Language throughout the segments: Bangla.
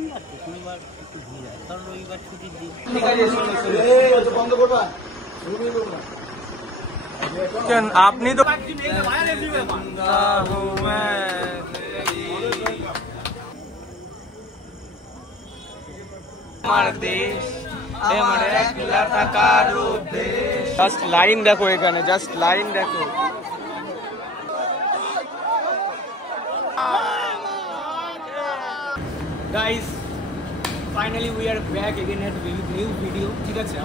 শনিবার তো, শনিবার একটু ভিড় হয়, কারণ রবিবার ছুটির দিন। বন্ধ করবা আপনি তো জাস্ট লাইন দেখো এখানে, জাস্ট লাইন দেখো। Guys finally we are back again at new video. ঠিক আছে,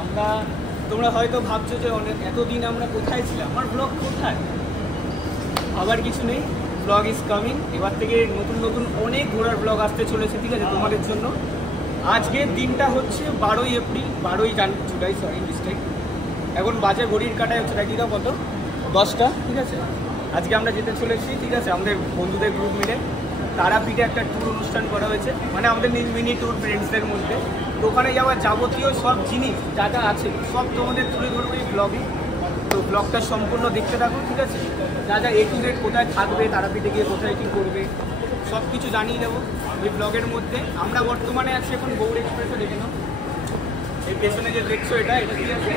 তোমরা হয়তো ভাবছো যে এতদিন আমরা কোথায় ছিলাম, আমার ব্লগ কোথায়? আবার কিছু নেই, ব্লগ ইজ কামিং। এবার থেকে নতুন নতুন অনেক ঘোরার ব্লগ আসতে চলেছে, ঠিক আছে, তোমাদের জন্য। আজকের দিনটা হচ্ছে 12ই এপ্রিল, 12ই জুলাই, সরি মিস্টেক। এখন বাজে ঘড়ির কাটায় হচ্ছে রাখিটা কত, 10টা। ঠিক আছে, আজকে আমরা যেতে চলেছি, ঠিক আছে, আমাদের বন্ধুদের গ্রুপ মিলে তারাপীঠে একটা ট্যুর অনুষ্ঠান করা হয়েছে, মানে আমাদের মিনি ট্যুর ফ্রেন্ডসদের মধ্যে। তো ওখানে যাওয়ার যাবতীয় সব জিনিস যা যা আছে সব তোমাদের তুলে ধরবো এই ব্লগে। তো ব্লগটা সম্পূর্ণ দেখতে থাকো, ঠিক আছে। যা যা A to Z কোথায় থাকবে, তারাপীঠে গিয়ে কোথায় কী করবে, সব কিছু জানিয়ে দেবো এই ব্লগের মধ্যে। আমরা বর্তমানে আছি এখন গৌড় এক্সপ্রেসে, দেখে নাও এই পেছনে যে দেখছো, এটা কি আছে,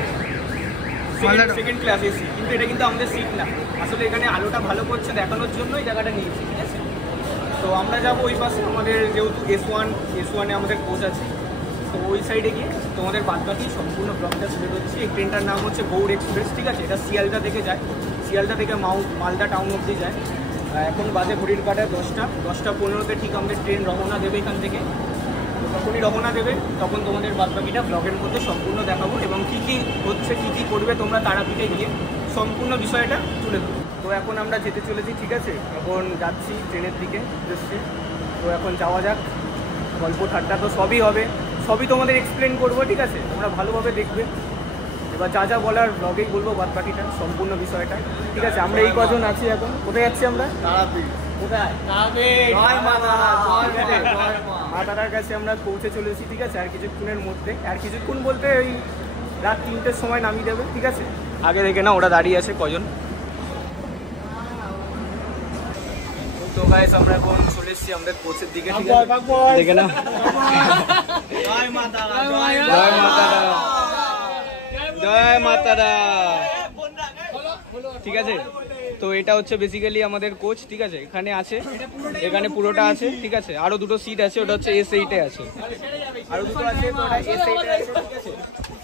সেকেন্ড ক্লাস এসি, কিন্তু এটা কিন্তু আমাদের সিট না, আসলে এখানে আলোটা ভালো করছে দেখানোর জন্য এই জায়গাটা নিয়েছি, ঠিক আছে। তো আমরা যাবো ওই পাশে, আমাদের যেহেতু S1-এ আমাদের কোচ আছে, তো ওই সাইডে গিয়ে তোমাদের বাদবাকি সম্পূর্ণ ব্লগটা শুরু করছি। এই ট্রেনটার নাম হচ্ছে গৌড় এক্সপ্রেস, ঠিক আছে। এটা শিয়ালদা থেকে যায়, শিয়ালদা থেকে মালদা টাউন অবধি যায়। এখন বাজে ঘড়ির কাটায় 10টা 15-তে ঠিক আমাদের ট্রেন রওনা দেবে এখান থেকে। তো যখনই রওনা দেবে তখন তোমাদের বাদবাকিটা ব্লগের মধ্যে সম্পূর্ণ দেখাবো, এবং কী কী হচ্ছে, কী কী করবে তোমরা তারাপীঠে গিয়ে সম্পূর্ণ বিষয়টা তুলে দেবো। তো এখন আমরা যেতে চলেছি, ঠিক আছে, এখন যাচ্ছি ট্রেনের দিকে উদ্দেশ্যে। তো এখন যাওয়া যাক, গল্প ঠাট্টা তো সবই হবে, সবই তোমাদের এক্সপ্লেন করবো, ঠিক আছে, তোমরা ভালোভাবে দেখবে। এবার যা যা বলার ব্লগেই বলবো বাদবাকিটা সম্পূর্ণ বিষয়টা, ঠিক আছে। আমরা এই কজন আছি এখন, কোথায় যাচ্ছি আমরা? তারাপীঠ। কোথায়? মা তারার কাছে আমরা পৌঁছে চলেছি, ঠিক আছে, আর কিছুক্ষণের মধ্যে। আর কিছুক্ষণ বলতে ওই রাত 3টের সময় নামিয়ে দেবে, ঠিক আছে। আগে দেখে না ওরা দাঁড়িয়ে আছে কজন। তো গাইস আমরা এখন চলে এসেছি আমাদের কোচের দিকে, ঠিক আছে, দেখে না। জয় মাতা দা, জয় মাতা দা, ঠিক আছে। তো এটা হচ্ছে বেসিক্যালি আমাদের কোচ, ঠিক আছে, এখানে আছে, এখানে পুরোটা আছে, ঠিক আছে। আরো দুটো সিট আছে, ওটা হচ্ছে S8-এ আছে, আরো দুটো আছে, তো ওটা S8-এ আছে, ঠিক আছে।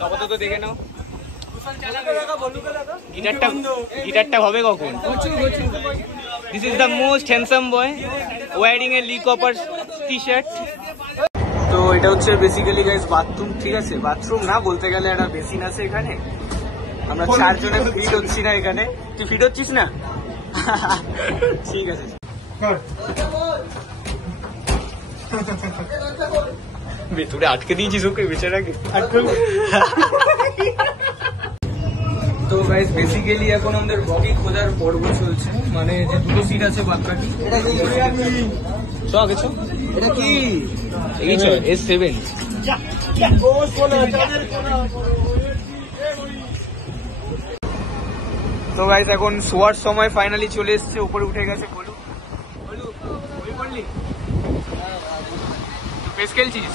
আপাতত দেখে নাও। গিটারটা হবে কখন? This is the most handsome boy wearing a Lee Cooper t-shirt. তো এটা হচ্ছে বেসিক্যালি গাইস বাথরুম, ঠিক আছে, বাথরুম না বলতে গেলে একটা বেসিন আছে এখানে। আমরা 4 জনে ফিট হচ্ছি না এখানে, তুই ফিট হচ্ছিস না? ঠিক আছে, ভেতরে আটকে দিয়েছিস ওকে বেচারাকে। তো গাইস বেসিক্যালি এখন আমাদের বগি খোঁজার পর্ব চলছে, মানে যে দুটো সিট আছে বাদবাকি। এটা কি কিছু, এটা কি S7। তো গাইস এখন শোয়ার সময় ফাইনালি চলে এসছে, উপরে উঠে গেছে। বলু ওই বললি বেশ খেলছিস?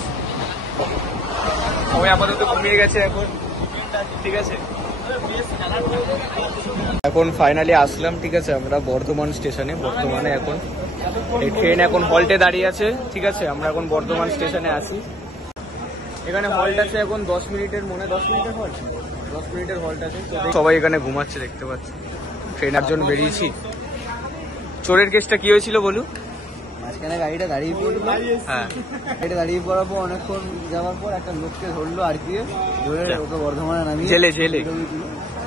ওই আপাতত ঘুমিয়ে গেছে এখন, ঠিক আছে। এখন ফাইনালি আসলাম, ঠিক আছে, আমরা বর্ধমান স্টেশনে। বর্ধমানে এখন এই ট্রেন এখন হল্টে দাঁড়িয়ে আছে, ঠিক আছে। আমরা এখন বর্ধমান স্টেশনে আসি, এখানে হল্ট আছে এখন 10 মিনিটের, 10 মিনিটের হল্ট, 10 মিনিটের হল্ট আছে। সবাই এখানে ঘুমাচ্ছে দেখতে পাচ্ছি, ট্রেনের জন্য বেরিয়েছি। চোরের কেসটা কি হয়েছিল বলু? মাঝখানে গাড়িটা দাঁড়িয়ে পড়লো, হ্যাঁ, গাড়িটা দাঁড়িয়ে পড়ার পর অনেকক্ষণ যাওয়ার পর একটা লোককে ধরলো আর কি, ধরে ওকে বর্ধমানে নামিয়ে জেলে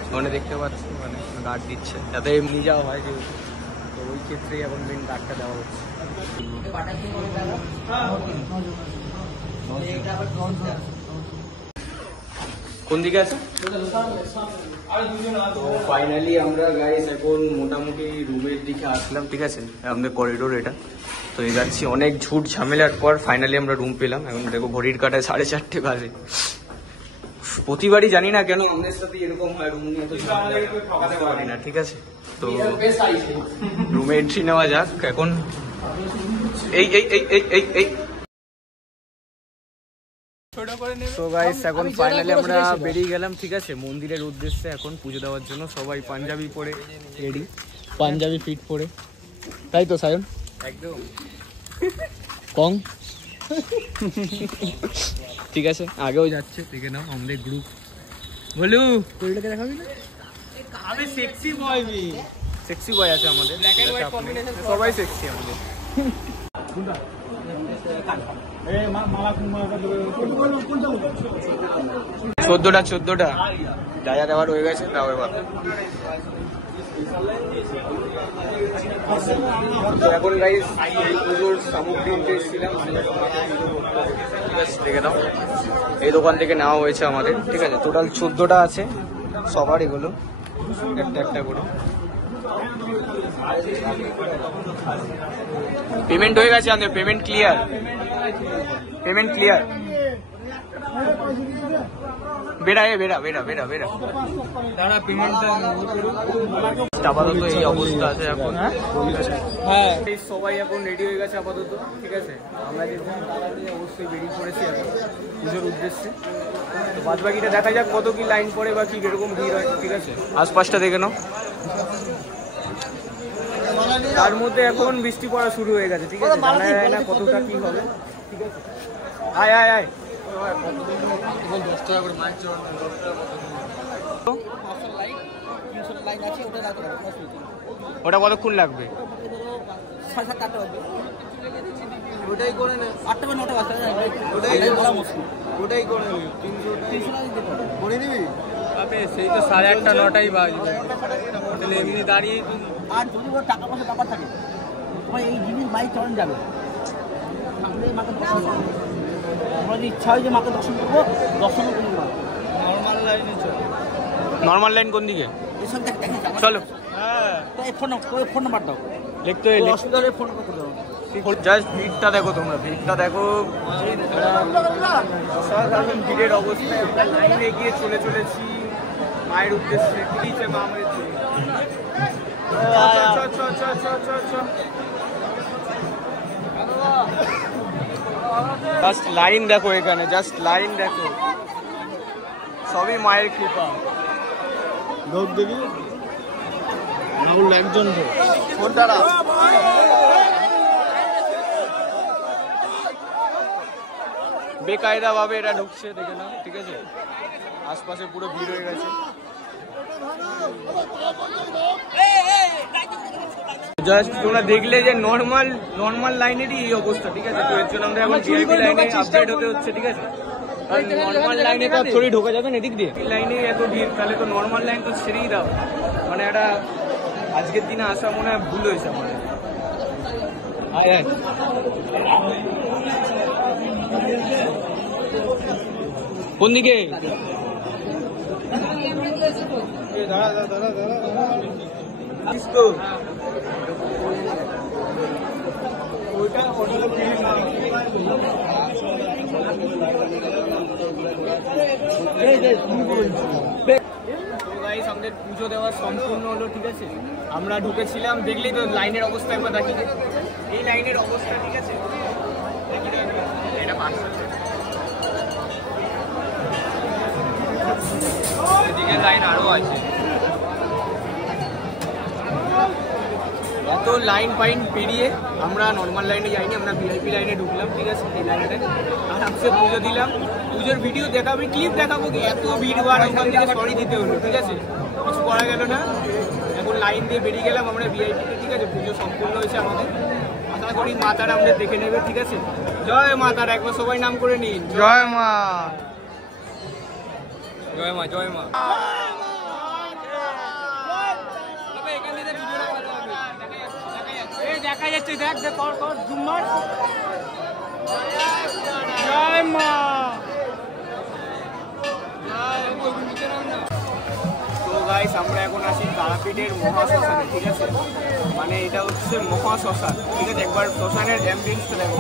ওখানে দেখতে পাচ্ছি, মানে গার্ড দিচ্ছে যাতে এমনি যাওয়া হয়, যেহেতু তো ওই ক্ষেত্রেই এখন মেন গার্ডটা দেওয়া হচ্ছে। কোন দিকে আছে? তো ফাইনালি আমরা গাইস এখন মোটামুটি রুমের দিকে আসলাম, ঠিক আছে, আমাদের করিডোর এটা। তো এই যাচ্ছি, অনেক ঝুট ঝামেলার পর ফাইনালি আমরা রুম পেলাম। এখন দেখো ঘড়ির কাটায় 4:30 বাজে। প্রতিবারই জানি না কেন আমাদের সাথে এরকম হয়, রুম নিয়ে তো ঠকাতে পারি না, ঠিক আছে। তো রুমে এন্ট্রি নেওয়া যাক এখন। এই তো গাইস এখন ফাইনালি আমরা বেরিয়ে গেলাম, ঠিক আছে, মন্দিরের উদ্দেশ্যে এখন পুজো দেওয়ার জন্য। সবাই পাঞ্জাবি পরে রেডি, পাঞ্জাবি ফিট পরে, তাই তো সায়ন? একদম কং। ঠিক আছে, আগেও যাচ্ছে, দেখে নাও আমাদের গ্রুপ। বলু কোলটাকে দেখাবি না? আমি সেক্সি বয় সেক্সি বয় আছে আমাদের, সবাই সেক্সি আমাদের। চোদ্দটা যা যা দেওয়ার হয়ে গেছে দাও এবার। এখন গাইস পুজোর সামগ্রী নিতে এসেছিলাম, ঠিক আছে, দেখে নাও এই দোকান থেকে নেওয়া হয়েছে আমাদের, ঠিক আছে। টোটাল 14টা আছে সবার, এগুলো একটা একটা করে। পেমেন্ট হয়ে গেছে আমাদের, পেমেন্ট ক্লিয়ার। আপাতত এই অবস্থা আছে এখন। হ্যাঁ সবাই এখন রেডি হয়ে গেছে আপাতত, ঠিক আছে। আমরা যে অবশ্যই বেরিয়ে পড়েছি এখন পুজোর উদ্দেশ্যে। তো বাদ বাকিটা দেখা যাক কত কি লাইন পড়ে বা কি কিরকম ভিড় হয়, ঠিক আছে। আশপাশটা দেখে নাও। তার মধ্যে এখন বৃষ্টি পড়া শুরু হয়ে গেছে, ঠিক আছে। জানা যায় না কতটা কি হবে, ঠিক আছে। আয় আয় আয়, ওটা কতক্ষণ লাগবে? ওটাই করে নে, 8টা বা 9টা বাজে, ওটাই করে নে। 300 করে নিবি? সেই তো 8:30 9টাই বাজবে, তাহলে এমনি দাঁড়িয়ে। আর যদি ওর টাকা পয়সা ব্যাপার থাকে, তোমার এই জিনিস বাইক চালানো যাবে, মাকে দর্শন করবো। আমার যদি ইচ্ছা হয় যে মাকে দর্শন করবো, দর্শনও করি না। নর্মাল লাইন কোন দিকে? এসব দেখে চলো। হ্যাঁ, তো এই ফোন নাম্বার দাও, লিখতে অসুবিধা হলে ফোন করে দাও। জাস্ট ভিড়টা দেখো, তোমরা ভিড়টা দেখো, অসাধারণ ভিড়ের অবস্থা। আমরা লাইনে এগিয়ে চলেছি মায়ের উদ্দেশ্যে, দিচ্ছে মা আমাদের জন্য। জাস্ট লাইন দেখো এখানে, জাস্ট লাইন দেখো, সবই মায়ের কৃপা। ঢোক দেখি রাহুল একজন কোনটা বেকায়দা ভাবে এরা ঢুকছে, দেখে নাও, ঠিক আছে। আশপাশে পুরো ভিড় হয়ে গেছে। জাস্ট তোমরা দেখলে যে নর্মাল লাইনেরই এই অবস্থা, ঠিক আছে। তো এর জন্য আমরা এখন ভিআইপি লাইনে আপডেট হতে হচ্ছে, ঠিক আছে। কারণ নর্মাল লাইনে তো থোড়ি ঢোকা যাবে না এদিক দিয়ে, লাইনে এত ভিড়, তাহলে তো নর্মাল লাইন তো ছেড়েই দাও। মানে একটা আজকের দিনে আসা মনে হয় ভুল হয়েছে আমাদের। আয় আয়, কোন দিকে? আমাদের পুজো দেওয়া সম্পূর্ণ হলো, ঠিক আছে। আমরা ঢুকেছিলাম, দেখলেই তো লাইনের অবস্থা একবার দেখি, এই লাইনের অবস্থা, ঠিক আছে। এটা এদিকে লাইন আরো আছে, এত লাইন ফাইন পেরিয়ে আমরা নর্মাল লাইনে যাইনি, আমরা ভিআইপি লাইনে ঢুকলাম, ঠিক আছে। এই লাইনে আরামসে পুজো দিলাম। পুজোর ভিডিও দেখাবো, ক্লিপ দেখাবো, কি এত ভিড় বার, ওখান থেকে সরি দিতে হলো, ঠিক আছে। কিছু করা গেল না, এখন লাইন দিয়ে বেরিয়ে গেলাম আমরা ভিআইপিতে, ঠিক আছে। পুজো সম্পূর্ণ হয়েছে আমাদের, আশা করি মা তারা আমাদের দেখে নেবে, ঠিক আছে। জয় মা তারা, একবার সবাই নাম করে নিন, জয় মা, জয় মা, জয় মা। দেখা যাচ্ছে, দেখ দেখ, কর জুম মার। জয় মা। তো গাইস আমরা এখন আছি তারাপীঠের মহাশ্মশানে, ঠিক আছে। মানে এটা হচ্ছে মহাশ্মশান, ঠিক আছে। একবার শ্মশানের অ্যাম্বিয়েন্সটা দেখো।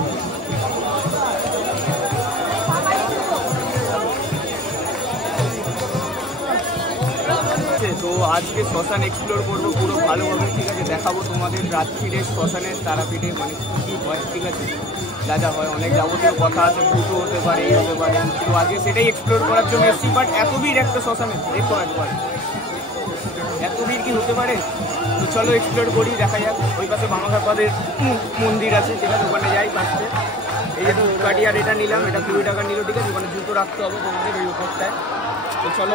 তো আজকে শ্মশান এক্সপ্লোর করবো পুরো ভালোভাবে, ঠিক আছে। দেখাবো তোমাদের রাত্রিরে শ্মশানের তারাপীঠে মানে কী হয়, ঠিক আছে। যা যা হয়, অনেক যাবতীয় কথা আছে, ভূতও হতে পারে, এই হতে পারে, তো আজকে সেটাই এক্সপ্লোর করার জন্য এসেছি। বাট এত ভিড় একটা শ্মশানে, দেখো একবার এত ভিড় কি হতে পারে? তো চলো এক্সপ্লোর করি, দেখা যাক। ওই পাশে বামাখ্যাপাদের মন্দির আছে, ঠিক আছে, ওখানে যাই ফার্স্টে। এই যে ধূপকাঠি আর এটা নিলাম, এটা 20 টাকা নিল, ঠিক আছে, ওখানে জুতো রাখতে হবে তোমাদের ওই উপরটায়। তো চলো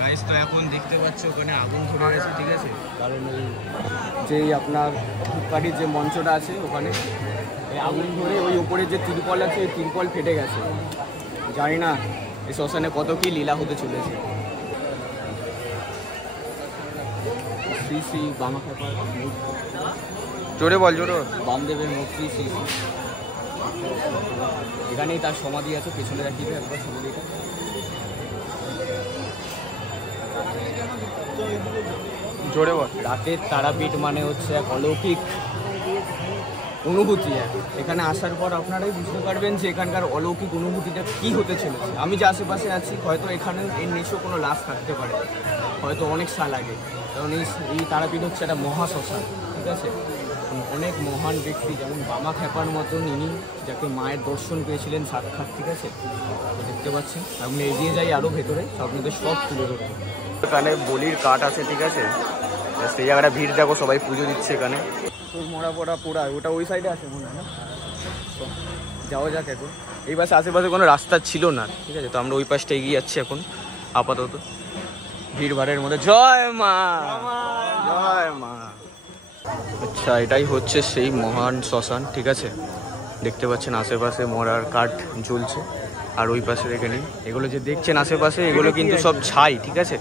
গাইস, তো এখন দেখতে পাচ্ছ ওখানে আগুন ধরে গেছে, ঠিক আছে, কারণ ওই যেই আপনার ধূপকাঠির যে মঞ্চটা আছে ওখানে এই আগুন ধরে ওই উপরে যে তিরপল আছে ওই তিরপল ফেটে গেছে। জানি না এই শ্মশানে কত কি লীলা হতে চলেছে। শ্রী শ্রী বামাখ্যাপার জোরে বল, জোরে বামদেবের মূর্তি শ্রী শ্রী, এখানেই তার সমাধি আছে, পেছনে রাখিয়ে একবার সমাধিটা। জোরে বল। রাতের তারাপীঠ মানে হচ্ছে এক অলৌকিক অনুভূতি। এখানে আসার পর আপনারাই বুঝতে পারবেন যে এখানকার অলৌকিক অনুভূতিটা কী হতে চলেছে। আমি যে আশেপাশে আছি, হয়তো এখানে এর নিচেও কোনো লাশ থাকতে পারে, হয়তো অনেক সাল আগে, কারণ এই তারাপীঠ হচ্ছে একটা মহাশ্মশান, ঠিক আছে। অনেক মহান ব্যক্তি যেমন বামাখ্যাপার মতন ইনি, যাকে মায়ের দর্শন পেয়েছিলেন সাক্ষাৎ, ঠিক আছে, দেখতে পাচ্ছেন। আমরা এগিয়ে যাই আরও ভেতরে, আপনাদের সব তুলে ধরবো। এখানে বলির কাঠ আছে, ঠিক আছে, সেই জায়গাটা ভিড় দেখো, সবাই পুজো দিচ্ছে এখানে। তোর মরা পড়া পোড়া ওটা ওই সাইডে আছে মনে হয় না, যাওয়া যাক এখন। এই পাশে আশেপাশে কোনো রাস্তা ছিল না, ঠিক আছে, তো আমরা ওই পাশটা এগিয়ে যাচ্ছি এখন আপাতত ভিড় ভাড়ের মধ্যে। জয় মা, জয় মা। আচ্ছা, এটাই হচ্ছে সেই মহান শ্মশান, ঠিক আছে, দেখতে পাচ্ছেন আশেপাশে মরার কাঠ জ্বলছে। আর ওই পাশে দেখে নিন, এগুলো যে দেখছেন আশেপাশে, এগুলো কিন্তু সব ছাই, ঠিক আছে,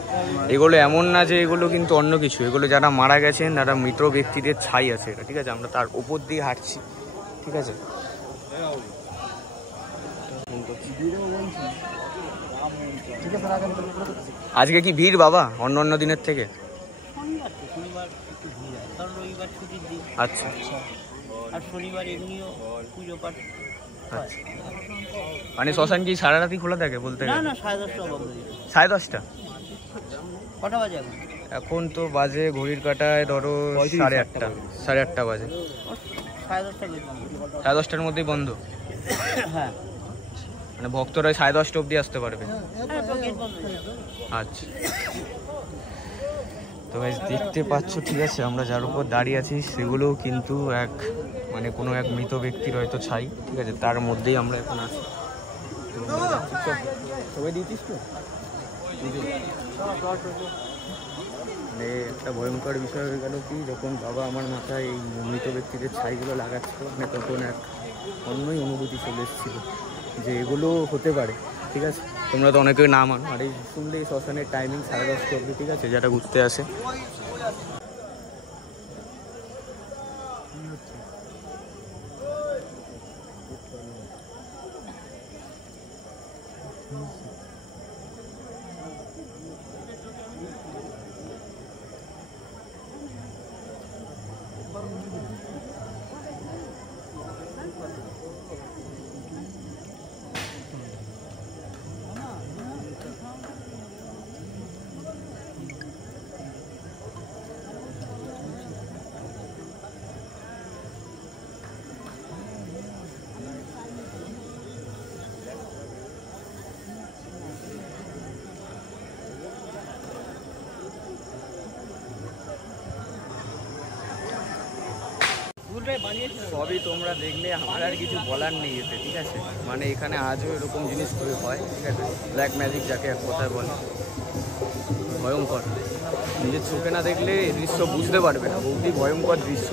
এগুলো এমন না যে এগুলো কিন্তু অন্য কিছু, এগুলো যারা মারা গেছেন তারা মৃত ব্যক্তিদের ছাই আছে এটা, ঠিক আছে। আমরা তার উপর দিয়ে হাঁটছি, ঠিক আছে। আজকে কি ভিড় বাবা অন্য অন্য দিনের থেকে? আচ্ছা, আর শনিবার এমনিও পুজো পাঠ। মানে শ্মশান কি সারা রাতি খোলা থাকে বলতে? না না, 10:30 বন্ধ। 10:30? কটা বাজে এখন? এখন তো বাজে ঘড়ির কাঁটায় ধরো 8:30, 8:30 বাজে। 10:30টার মধ্যেই বন্ধ? হ্যাঁ, মানে ভক্তরা 10:30 অবধি আসতে পারবে? আচ্ছা, তো দেখতে পাচ্ছ, ঠিক আছে, আমরা যার উপর দাঁড়িয়ে আছি সেগুলোও কিন্তু এক মানে কোনো এক মৃত ব্যক্তির হয়তো ছাই, ঠিক আছে, তার মধ্যেই আমরা এখন আছি। সবাই দিয়েছিস তো? মানে একটা ভয়ঙ্কর বিষয় হয়ে গেল কি, যখন বাবা আমার মাথায় এই মৃত ব্যক্তিদের ছাইগুলো লাগাচ্ছিল, মানে তখন এক অন্যই অনুভূতি চলে এসেছিল যে এগুলো হতে পারে, ঠিক আছে। তোমরা তো অনেকে না মানো, আর এই শুনলে এই শ্মশানের টাইমিং 10:30 অবধি, ঠিক আছে, যারা ঘুরতে আসে। সবই তোমরা দেখলে, আমার আর কিছু বলার নেই এতে, ঠিক আছে। মানে এখানে আজও এরকম জিনিস হয়, ঠিক আছে, ব্ল্যাক ম্যাজিক যাকে এক কথায় বলে, ভয়ঙ্কর। নিজের চোখে না দেখলে এই দৃশ্য বুঝতে পারবে না, বহুতই ভয়ঙ্কর দৃশ্য।